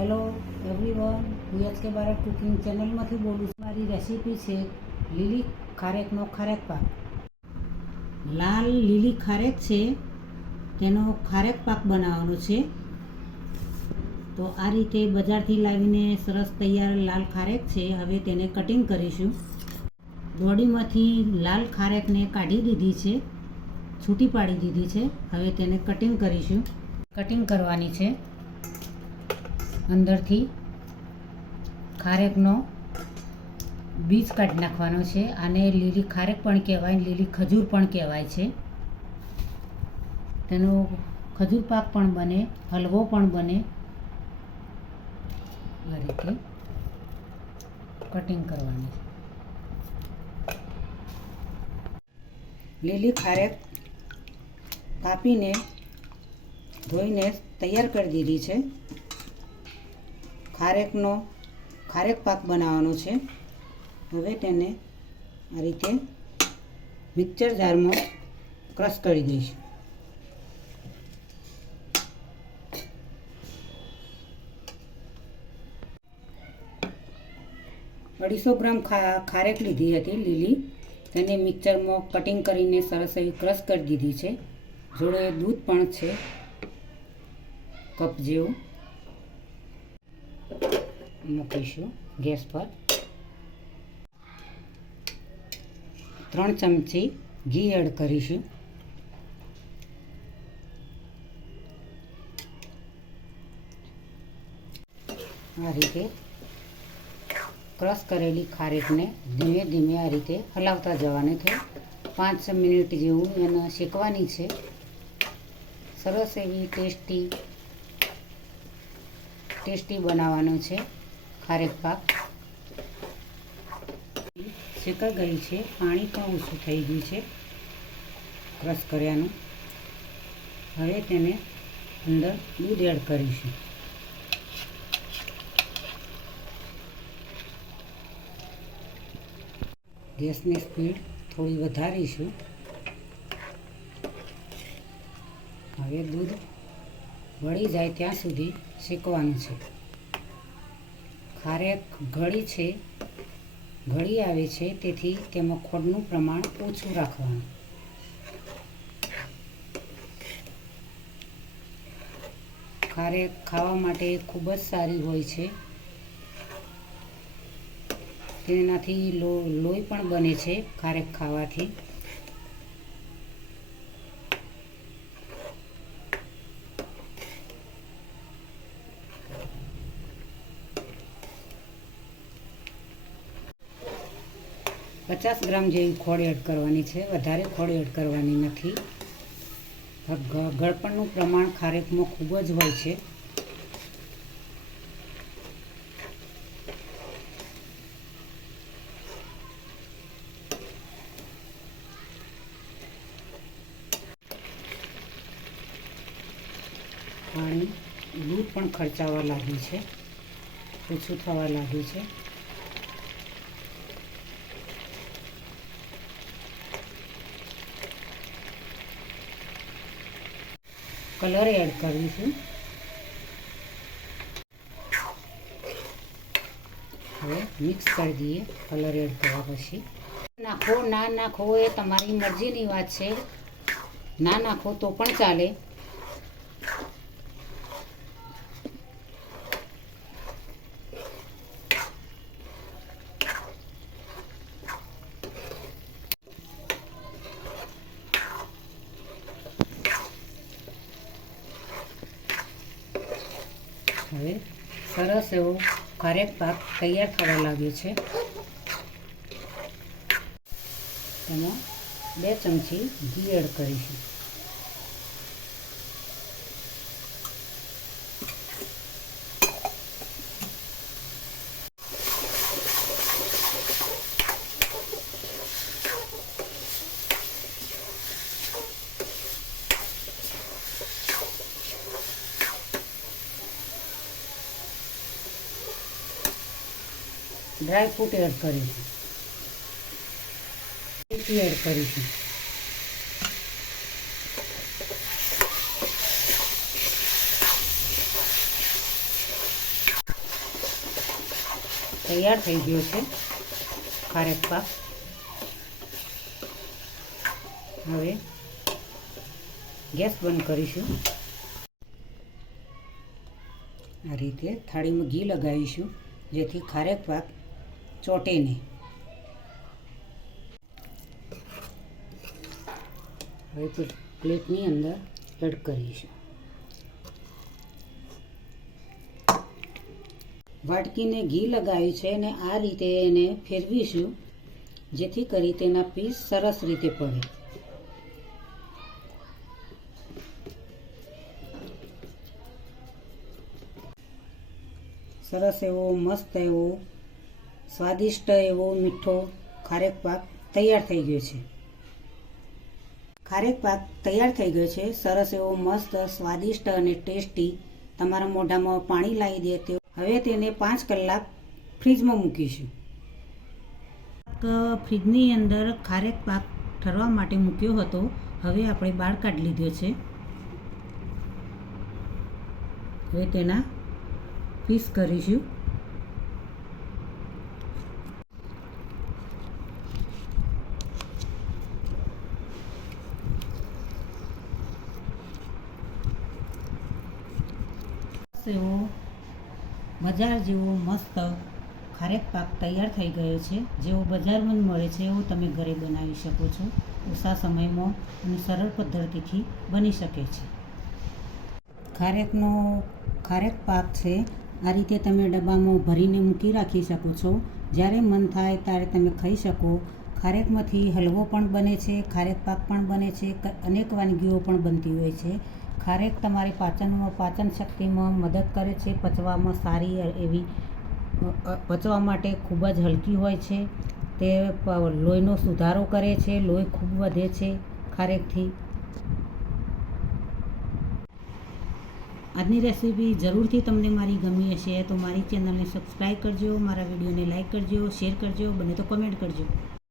Hello everyone, હું H K Bharat cooking ચેનલમાંથી બોલું છું. મારી રેસીપી છે લીલી ખારેકનો ખારેક પાક. લાલ લીલી ખારેક છે, તેનો ખારેક પાક બનાવવાનો છે. તો આ રીતે બજારથી લાવીને સરસ તૈયાર લાલ ખારેક છે. હવે તેને કટિંગ કરીશું. બોડીમાંથી લાલ ખારેકને કાઢી દીધી છે, છૂટી પાડી દીધી છે. હવે તેને કટિંગ કરીશું. કટિંગ કરવાની છે. અંદરથી ખારેકનો બીજ કાઢી નાખવાનો છે. આને લીલી ખારેક પણ કહેવાય, લીલી ખજૂર પણ કહેવાય છે. તેનો ખજૂર પાક પણ બને, હલવો પણ બને. આ રીતે કટિંગ કરવાની. લીલી ખારેક કાપીને ધોઈને તૈયાર કરી દીધી છે. ખારેક પાક બનાવવાનો છે. હવે તેને આ રીતે મિક્સર જારમાં ક્રશ કરી દઈશું. 250 ગ્રામ ખારેક લીધી હતી લીલી, તેને મિક્સરમાં કટિંગ કરીને સરસ એવી ક્રશ કરી દીધી છે. જોડે દૂધ પણ છે, કપ જેવું. મૂકીશું ગેસ પર. 3 ચમચી ઘી એડ કરીશું. આ રીતે ક્રશ કરેલી ખારેકને ધીમે ધીમે આ રીતે હલાવતા જવાને છે. 5 મિનિટ જેવું એને શેકવાની છે. સરસ એવી ટેસ્ટી બનાવવાનો છે ખારેક પાક. શેકાઈ ગઈ છે, પાણી પણ ઓછું થઈ ગયું છે ક્રશ કર્યાનું. હવે તેને અંદર દૂધ એડ કરીશું. ગેસની સ્પીડ થોડી વધારીશું. હવે દૂધ વળી જાય ત્યાં સુધી શેકવાનું છે. ખારેક ગળી આવે છે, તેથી તેમાં ખોળનું પ્રમાણ ઓછું રાખવાનું. ખારેક ખાવા માટે ખૂબ જ સારી હોય છે. તેનાથી લોહી પણ બને છે ખારેક ખાવાથી. પચાસ ગ્રામ જેવી ખોળ એડ કરવાની છે, વધારે ખોળ એડ કરવાની નથી. ગળપણનું પ્રમાણ ખારેકમાં ખૂબ જ હોય છે. દૂધ પણ ખર્ચાવા લાગ્યું છે, ઓછું થવા લાગ્યું છે. કલર એડ કરીશું. હવે મિક્સ કરી દઈએ. કલર એડ કર્યા પછી નાખો ના નાખો એ તમારી મરજીની વાત છે. ના નાખો તો પણ ચાલે. હવે સરસ એવો ખારેક પાક તૈયાર થવા લાગ્યો છે. તેમાં 2 ચમચી ઘી એડ કરીશું. ડ્રાય ફ્રૂટ એડ કરીશું. એડ કરીશું. તૈયાર થઈ ગયો છે ખારેક પાક. હવે ગેસ બંધ કરીશું. આ રીતે થાળીમાં ઘી લગાવીશું જેથી ખારેક પાક ચોટે નહીં. હવે પ્લેટની અંદર એડ કરીશું. વાટકીને ઘી લગાવ્યું છે અને આ રીતે એને ફેરવીશું જેથી કરી તેના પીસ સરસ રીતે પડે. સરસ એવો મસ્ત એવો સ્વાદિષ્ટ એવો મીઠો ખારેક પાક તૈયાર થઈ ગયો છે. ખારેક પાક તૈયાર થઈ ગયો છે. સરસ એવો મસ્ત સ્વાદિષ્ટ અને ટેસ્ટી. તમારા મોઢામાં પાણી લાવી દે તે. હવે તેને 5 કલાક ફ્રીજમાં મૂકીશું. ફ્રીજની અંદર ખારેક પાક ઠરવા માટે મૂક્યો હતો. હવે આપણે બહાર કાઢી લીધો છે. હવે તેના પીસ કરીશું. એવો બજાર જેવો મસ્ત ખારેક પાક તૈયાર થઈ ગયો છે. જેવો બજારમાં મળે છે એવો તમે ઘરે બનાવી શકો છો. ઓછા સમયમાં અને સરળ પદ્ધતિથી બની શકે છે. ખારેક પાક છે આ રીતે તમે ડબ્બામાં ભરીને મૂકી રાખી શકો છો. જ્યારે મન થાય ત્યારે તમે ખાઈ શકો. ખારેકમાંથી હલવો પણ બને છે, ખારેક પાક પણ બને છે, અનેક વાનગીઓ પણ બનતી હોય છે. ખારેક તમારી પાચન શક્તિમાં મદદ કરે છે. પચવામાં સારી એવી પચવા માટે ખૂબ જ હલકી હોય છે. તે લોહીનો સુધારો કરે છે. લોહી ખૂબ વધે છે ખારેકથી. આજની રેસીપી જરૂરથી તમને મારી ગમી હશે તો મારી ચેનલને સબસ્ક્રાઈબ કરજો, મારા વિડીયોને લાઈક કરજો, શેર કરજો, બને તો કમેન્ટ કરજો.